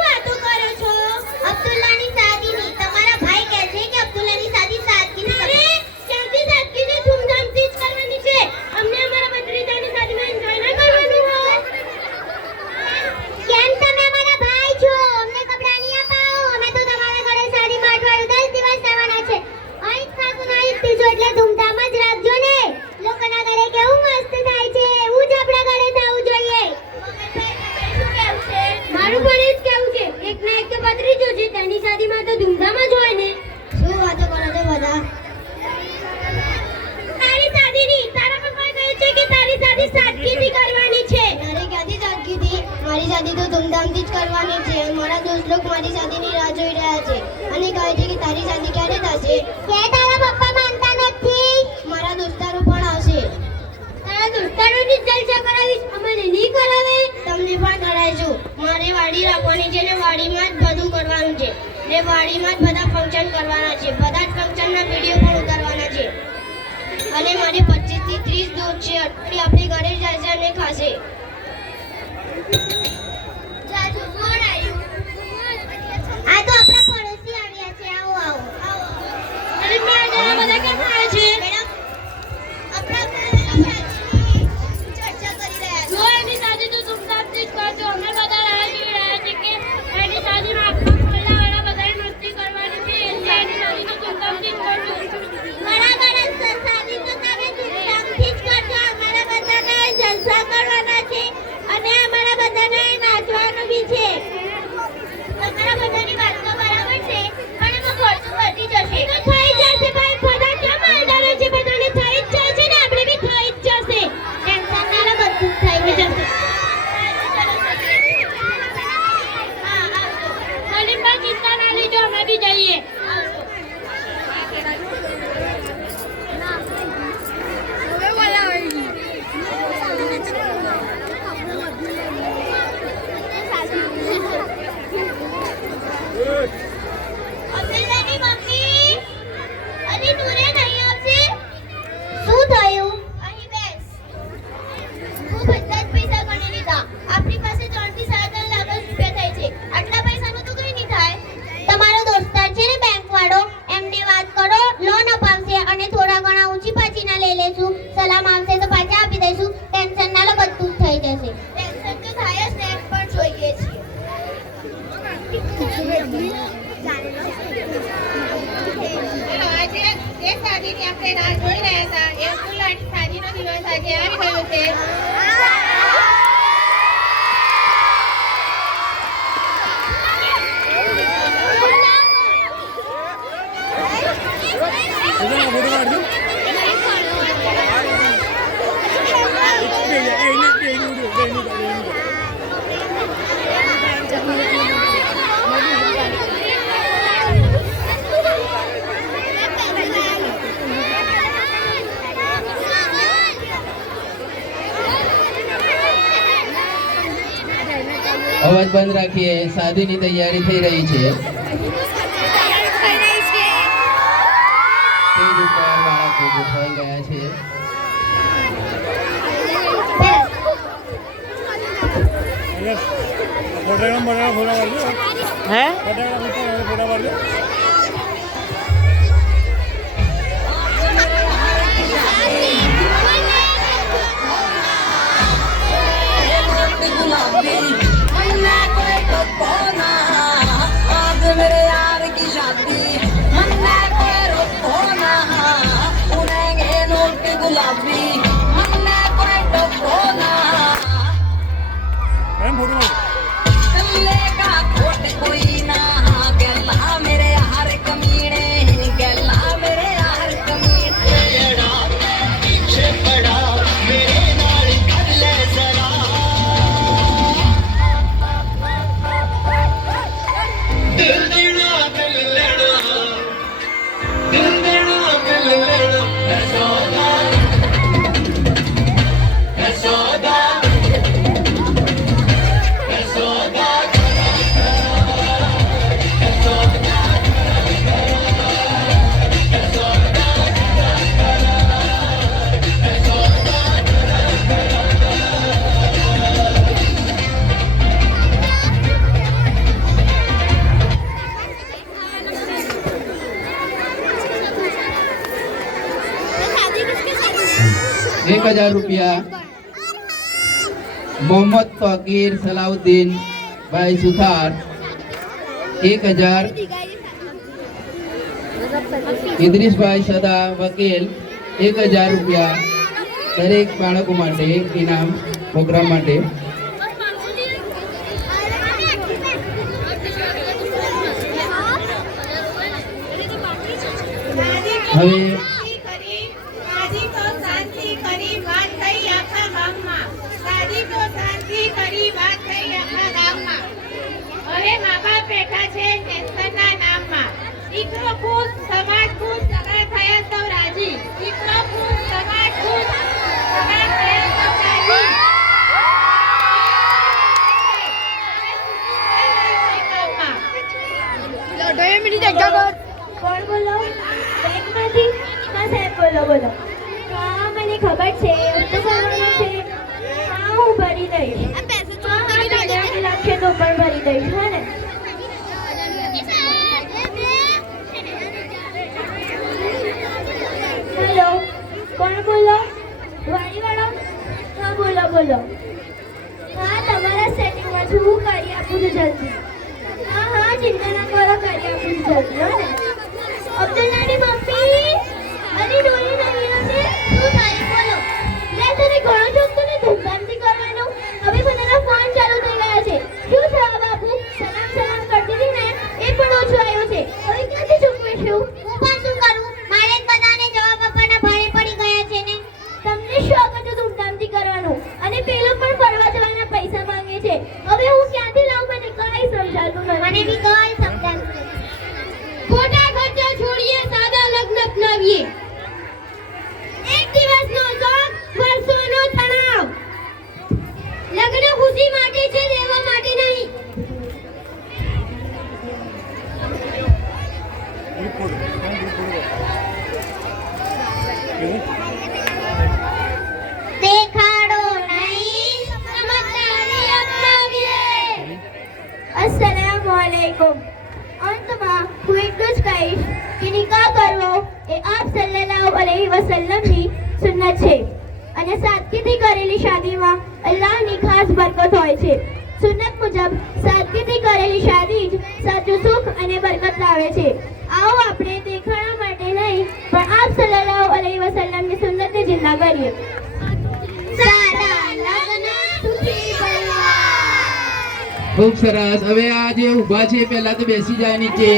વાતો કરો છો? અબ્દુલ્લાની શાદીની તમારા ભાઈ કહે છે કે અબ્દુલ્લાની શાદી સાદગીની અરે ક્યાંથી સાદગીની ધૂમધામથી જ કરવાની છે. અમને અમારા ભત્રીજાની શાદીમાં એન્જોય ના કરવાનું હોય. કેમ તમે અમારા ભાઈ છો? અમને કપડાં નહીં અપાવો. અમે તો તમારા ઘરે શાદીમાં અઠવાડિયું 10 દિવસ રહેવાના છે. અહીં જ ખાતું નહીં પીજો એટલે ધૂમધામ જ રાખજો ને. લોકોના ઘરે કેવું મસ્ત થાય છે એવું જ આપણા ઘરે થવું જોઈએ. મારું પણ એ જ કહેવું છે. એક ના એક તો ભત્રીજો છે તેની શાદીમાં તો ધૂમધામ જ હોય ને. શું વાતો કરો છો બધા? તારી શાદીની તારા પપ્પા કહે છે કે તારી શાદી સાદગીથી કરવાની છે. અરે ક્યાંથી સાદગીથી? મારી શાદી તો ધૂમધામથી જ કરવાની છે. મારા દોસ્ત લોકો મારી શાદીની રાહ જોઈ રહ્યા છે અને કહે છે કે તારી શાદી ક્યારે થશે? કે તારા પપ્પા માનતા નથી? મારા દોસ્તારો પણ આવશે. તારા દોસ્તારોની જ જલસા કરાવીશ, અમને નહીં કરાવે? તમને પણ કરાવીશું. મારે વાડી રાખવાની છે ને વાડીમાં જ બધું કરવાનું છે ને વાડીમાં જ બધા ફંક્શન કરવાના છે. બધા જ ફંક્શનના વિડીયો પણ ઉતારવાના છે અને મારે 25 થી 30 દોસ્ત છે. અઠવાડિયે આપણે ઘરે જશે અને ખાશે. જાજુ કોણ આવ્યું? આ તો આપણા પડોશી આવ્યા છે. આવો આવો આવો. અરે મેડમ બધા કેમ આવે છે? મેડમ આપણા ચર્ચા કરી રહ્યા છે. જો એની શાદી તો ધૂમધામથી જ કરજો. અમે બધા રાહ જોઈ રહ્યા છે કે એની શાદીમાં આખા મોહલ્લાવાળા બધાએ મસ્તી કરવાની છે એટલે એની શાદી તો ધૂમધામથી જ કરજો. બરાબર જ સર. શાદી તો તમે ધૂમધામથી જ કરજો. અમારા બધાને જલસા કરવાના છે અને અમારા બધાને નાચવાનું બી છે. તમારા બધાની વાત તો બરાબર છે પણ એમાં ખર્ચો વધી જશે. તો થઈ જશે ભાઈ. બધા કેમ આલદારો છે? બધાને થઈ જ જશે ને આપણે બી થઈ જ જશે. ટેન્શન ના લો, બધું થઈ જશે. હા આવજો. સલીમભાઈ ચિંતા ના લેજો, અમે બી જઈએ. આવજો. અબ્દુલ્લાની મમ્મી અરે નુરે નહીં આવશે? શું થયું? અહીં બેસ. હું બધા જ પૈસા ગણી લીધા. આપણી પાસે 3 થી 7 લાખ રૂપિયા થાય છે. આટલા પૈસાનું તો કંઈ નહીં થાય. તમારો દોસ્તાર છે ને બેંક વાળો, એમને વાત કરો, લોન અપાવશે અને થોડા ઘણા ઊંચી પાછીના લઈ લેશું. સલામ આવશે તો પાછા આપી દઈશું. ટેન્શન ના લો, બધું જ થઈ જશે. ટેન્શન તો થાય જ ને, પણ જોઈએ છીએ. આજે એક શાદીની આપણે રાહ જોઈ રહ્યા હતા. એ અબ્દુલ્લાની શાદીનો દિવસ આજે આવી ગયો છે. અવાજ બંધ રાખીએ. શાદીની તૈયારી થઈ રહી છે. સ્ટેજ ઉપર બાળકો ગોઠવાઈ ગયા છે. હે कोई ना मेरे 1000 રૂપિયા મોહમ્મદ તોકીર સલાઉદ્દીન ભાઈ સુથાર 1000 ઇદ્રીસભાઈ સદા વકીલ 1000 રૂપિયા દરેક બાળકો માટે ઇનામ પ્રોગ્રામ માટે હવે હવે મા બાપ બેઠા છે ટેન્શનના નામમાં. દીકરો ખુશ, સમાજ ખુશ, સગા થયા સૌ રાજી. દીકરો ખુશ, સમાજ ખુશ, સગા થયા સૌ રાજી. કોણ બોલો? બેંકમાંથી? હા સાહેબ બોલો બોલો. હા મને ખબર છે તો કરવાનું છે. હા હું ભરી દઈશ. હા હા વિદ્યાર્થી લખશે તો પણ ભરી દઈશ. હા ને હેલો કોણ બોલો? વાડીવાળો? હા બોલો બોલો. હા તમારા સેટિંગમાંથી હું કરી આપું છું જલ્દી. હા હા ચિંતા ના કરો કરી આપું છું જલ્દી. હા ને અબ્દુલ્લાની મમ્મી અરે ડોલી નહીં આવે શું થાય બોલો. લે તને ઘણો શોખ તો ને ધૂમધામથી કરવાનો. હવે બધાના ફોન ચાલુ થઈ ગયા છે. શું થયું બાપુ? સલામ સલામ કરતી હતી ને એ પણ ઓછું આવ્યું છે. હવે ક્યાંથી ચૂકવીશું? હું પણ શું કરું? મારે જ બધાને જવાબ આપવાના ભારે પડી ગયા છે ને. તમને શોખ હતો ધૂમધામથી કરવાનું અને પેલો પણ ફરવા જવાના પૈસા માંગે છે. હવે હું ક્યાંથી લાવું? મને કઈ સમજાતું નથી. મને બી કઈ સમજાતું નથી. ખોટા ખર્ચા છોડીએ, સાદા લગ્ન અપનાવીએ. એક દિવસનો શોખ, વર્ષોનો તણાવ. લગ્ન ખુશી માટે છે, રહેવા માટે નહીં. દેખાડો નહીં, સમજદારી અપનાવીએ. અસ્સલામુઅલૈકુમ. અંતમાં હું એટલું જ કહીશ કે નિકાહ કરવો એ આપ સલ્લલ્લાહુ અલૈહિ વસલ્લમની સુન્નત છે અને સાદગીથી કરેલી શાદીમાં અલ્લાહની ખાસ બરકત હોય છે. સુન્નત મુજબ સાદગીથી કરેલી શાદી જ સાચું સુખ અને બરકત લાવે છે. આવો આપણે દેખાડા માટે નહીં પણ આપ સલ્લલ્લાહુ અલૈહિ વસલ્લમની સુન્નતને જિંદા કરીએ. સાદા લગ્ન સુખી પરિવાર. ખૂબ સરસ. હવે આ જે ઊભા છે પહેલા તો બેસી જાય નીચે.